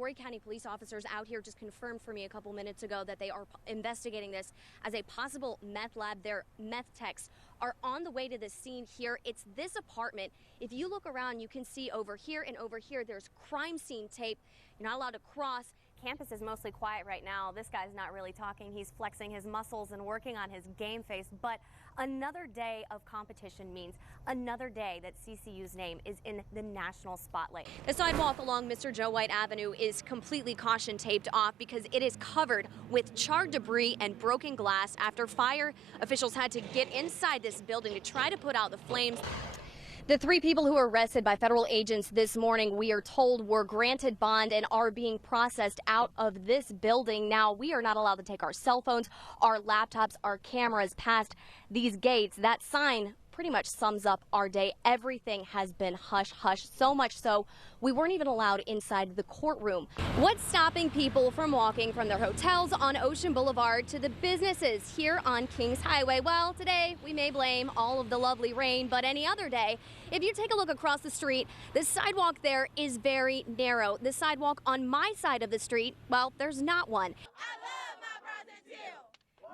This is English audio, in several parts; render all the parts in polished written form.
Horry County police officers out here just confirmed for me a couple minutes ago that they are investigating this as a possible meth lab. Their meth techs are on the way to the scene here. It's this apartment. If you look around, you can see over here and over here, there's crime scene tape. You're not allowed to cross. Campus is mostly quiet right now. This guy's not really talking. He's flexing his muscles and working on his game face. But another day of competition means another day that CCU's name is in the national spotlight. The sidewalk along Mr. Joe White Avenue is completely caution taped off because it is covered with charred debris and broken glass after fire officials had to get inside this building to try to put out the flames. The 3 people who were arrested by federal agents this morning, we are told, were granted bond and are being processed out of this building. Now, we are not allowed to take our cell phones, our laptops, our cameras past these gates. That sign pretty much sums up our day. Everything has been hush hush, so much so we weren't even allowed inside the courtroom. What's stopping people from walking from their hotels on Ocean Boulevard to the businesses here on Kings Highway? Well, today we may blame all of the lovely rain, but any other day, if you take a look across the street, the sidewalk there is very narrow. The sidewalk on my side of the street, well, there's not one. I love my brother too.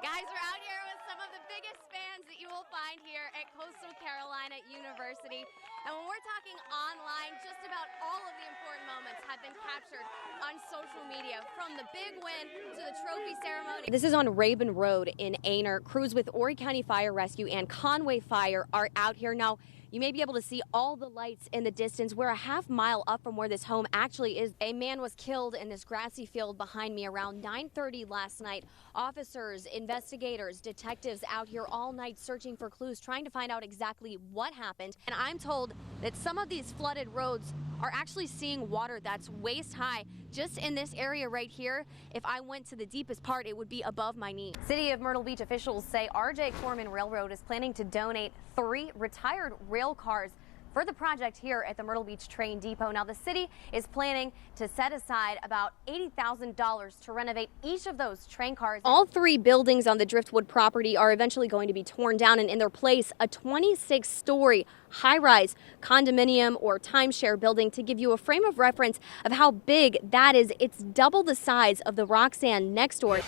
Guys, we're out here with some of the biggest fans that you will find here at Coastal Carolina University. And when we're talking online, just about all of the important moments have been captured on social media, from the big win to the trophy ceremony. This is on Rabun Road in Aner. Crews with Horry County Fire Rescue and Conway Fire are out here now. You may be able to see all the lights in the distance. We're a half mile up from where this home actually is. A man was killed in this grassy field behind me around 9:30 last night. Officers, investigators, detectives out here all night searching for clues, trying to find out exactly what happened. And I'm told that some of these flooded roads are actually seeing water that's waist high. Just in this area right here, if I went to the deepest part, it would be above my knees. City of Myrtle Beach officials say R.J. Corman Railroad is planning to donate 3 retired rail cars for the project here at the Myrtle Beach Train Depot. Now, the city is planning to set aside about $80,000 to renovate each of those train cars. All 3 buildings on the Driftwood property are eventually going to be torn down, and in their place, a 26-story high-rise condominium or timeshare building. To give you a frame of reference of how big that is, it's double the size of the Roxanne next door.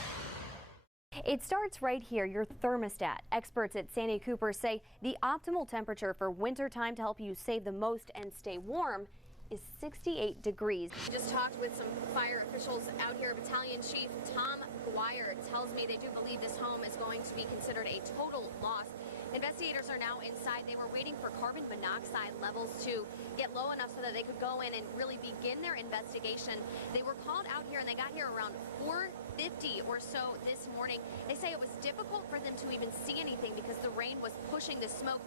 It starts right here, your thermostat. Experts at Sandy Cooper say the optimal temperature for winter time to help you save the most and stay warm is 68 degrees. I just talked with some fire officials out here. Battalion Chief Tom Guire tells me they do believe this home is going to be considered a total loss. Investigators are now inside. They were waiting for carbon monoxide levels to get low enough so that they could go in and really begin their investigation. They were called out here, and they got here around 4:50 or so this morning. They say it was difficult for them to even see anything because the rain was pushing the smoke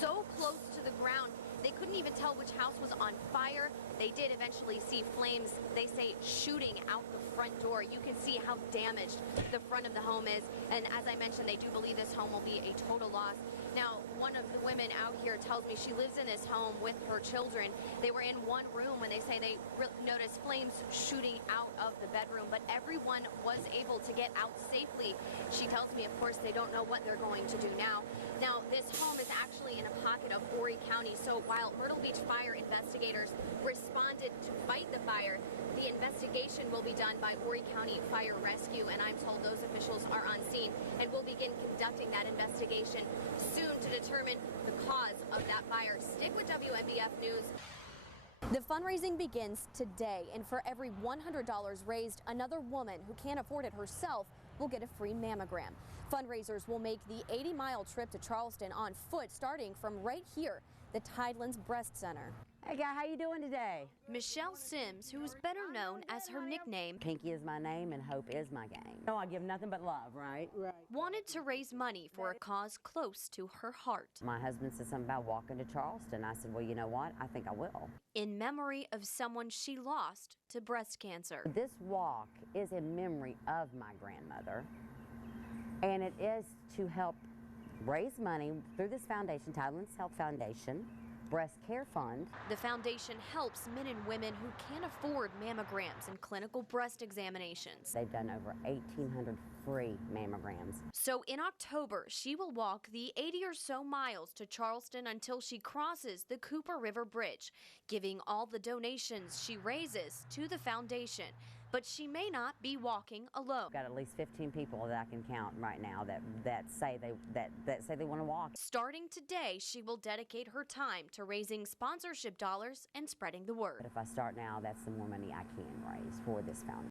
so close to the ground. They couldn't even tell which house was on fire. They did eventually see flames, they say, shooting out the front door. You can see how damaged the front of the home is. And as I mentioned, they do believe this home will be a total loss. Now, one of the women out here tells me she lives in this home with her children. They were in one room when they say they noticed flames shooting out of the bedroom, but everyone was able to get out safely. She tells me, of course, they don't know what they're going to do now. Now, this home is actually in a pocket of Horry County, so while Myrtle Beach fire investigators responded to fight the fire, the investigation will be done by Horry County Fire Rescue, and I'm told those officials are on scene and will begin conducting that investigation soon to determine the cause of that fire. Stick with WMBF News. The fundraising begins today, and for every $100 raised, another woman who can't afford it herself will get a free mammogram. Fundraisers will make the 80-mile trip to Charleston on foot, starting from right here, the Tidelands Breast Center. Hey guy, how you doing today? Michelle Sims, who is better known as her nickname, Pinky is my name and hope is my game. No, I give nothing but love, right? Right. wanted to raise money for a cause close to her heart. My husband said something about walking to Charleston. I said, well, you know what? I think I will. In memory of someone she lost to breast cancer. This walk is in memory of my grandmother, and it is to help raise money through this foundation, Tidelands Health Foundation, breast care fund. The foundation helps men and women who can't afford mammograms and clinical breast examinations. They've done over 1,800 free mammograms. So in October, she will walk the 80 or so miles to Charleston until she crosses the Cooper River Bridge, giving all the donations she raises to the foundation. But she may not be walking alone. I've got at least 15 people that I can count right now that say they want to walk. Starting today, she will dedicate her time to raising sponsorship dollars and spreading the word. But if I start now, that's the more money I can raise for this foundation.